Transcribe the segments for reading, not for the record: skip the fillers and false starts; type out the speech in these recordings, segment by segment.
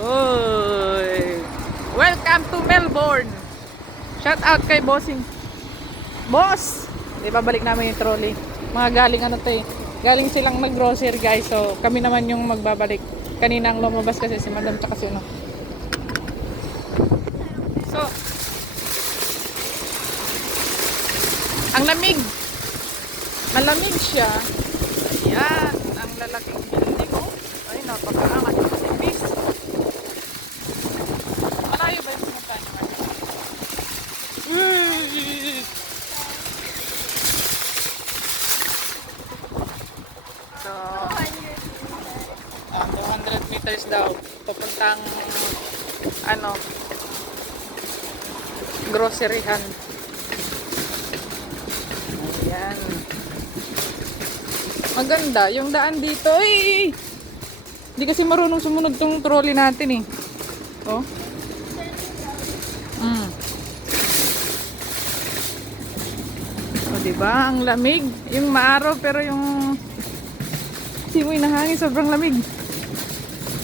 Oy. Welcome to Melbourne. Shout out kay Bossing. Boss! Di ba balik namin yung trolley. Mga galing ano to eh. Galing silang mag-grocery guys. So kami naman yung magbabalik. Kaninang lumabas kasi si Madam tsaka si ano. So ang lamig. Malamig siya. Ayan. Ang lalaking building oh. Ay napakaangat yung manipis. Malayo ba yung pumuntahan naman? So 200 meters daw. Papuntang ano groceryhan. Ayan. Maganda. Yung daan dito. Ay! Hindi kasi marunong sumunod tong trolley natin eh. Oh. O diba? Ang lamig. Yung maaraw pero yung simoy na hangin sobrang lamig.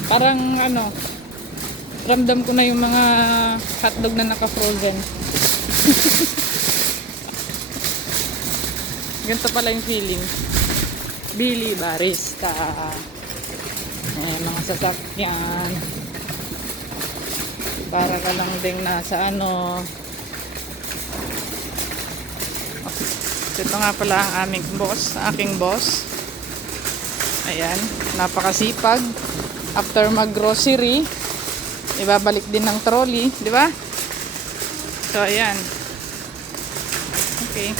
Parang ano ramdam ko na yung mga hotdog na naka-frozen. Ganito pala yung feeling. Billy Barista. Mga sasakyan. Para ka lang ding nasa ano. Ito nga pala ang aming boss, aking boss. Ayan, napakasipag. After mag-grocery, ibabalik din ng trolley, di ba? So ayan. Okay.